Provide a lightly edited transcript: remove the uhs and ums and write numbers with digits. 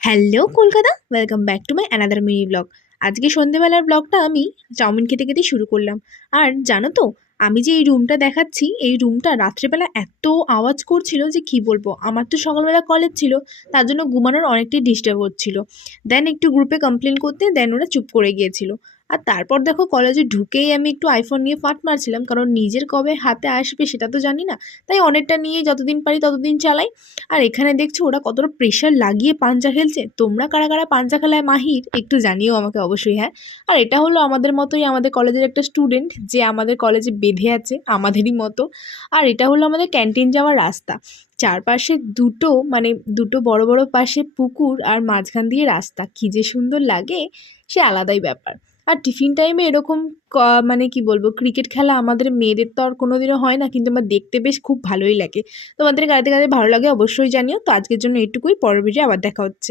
Hello Kolkata, welcome back to my another mini blog. আজকে সন্ধেবেলার ব্লগটা আমি চাউমিন খেতে খেতে শুরু করলাম। আর জানো তো, আমি যে এই রুমটা দেখাচ্ছি, এই রুমটা রাত্রেবেলা এত আওয়াজ করছিল যে কি বলবো। আমার তো সকালবেলা কলেজ ছিল, তার জন্য ঘুমানোর অনেকটাই ডিস্টার্ব হচ্ছিল। দেন একটু গ্রুপে কমপ্লেন করতে দেন ওরা চুপ করে গিয়েছিল। আর তারপর দেখো, কলেজে ঢুকেই আমি একটু আইফোন নিয়ে ফাট মারছিলাম, কারণ নিজের কবে হাতে আসবে সেটা তো জানি না। তাই অনেকটা নিয়ে যতদিন পারি ততদিন চালাই। আর এখানে দেখছো ওরা কতটা প্রেশার লাগিয়ে পাঞ্জা খেলছে। তোমরা কারা কারা পাঞ্জা খেলায় মাহির একটু জানিও আমাকে অবশ্যই, হ্যাঁ। আর এটা হলো আমাদের মতোই, আমাদের কলেজের একটা স্টুডেন্ট যে আমাদের কলেজে বেঁধে আছে আমাদেরই মতো। আর এটা হলো আমাদের ক্যান্টিন যাওয়ার রাস্তা। চারপাশে দুটো বড় বড় পাশে পুকুর, আর মাঝখান দিয়ে রাস্তা, কি যে সুন্দর লাগে, সে আলাদাই ব্যাপার। আর টিফিন টাইমে এরকম কি বলবো, ক্রিকেট খেলা আমাদের মেয়েদের তো আর কোনোদিনও হয় না, কিন্তু আমার দেখতে বেশ খুব ভালোই লাগে। তোমাদের কাদের কাদের ভালো লাগে অবশ্যই জানিও। তো আজকের জন্য এইটুকুই, পরের ভিডিও আবার দেখা হচ্ছে।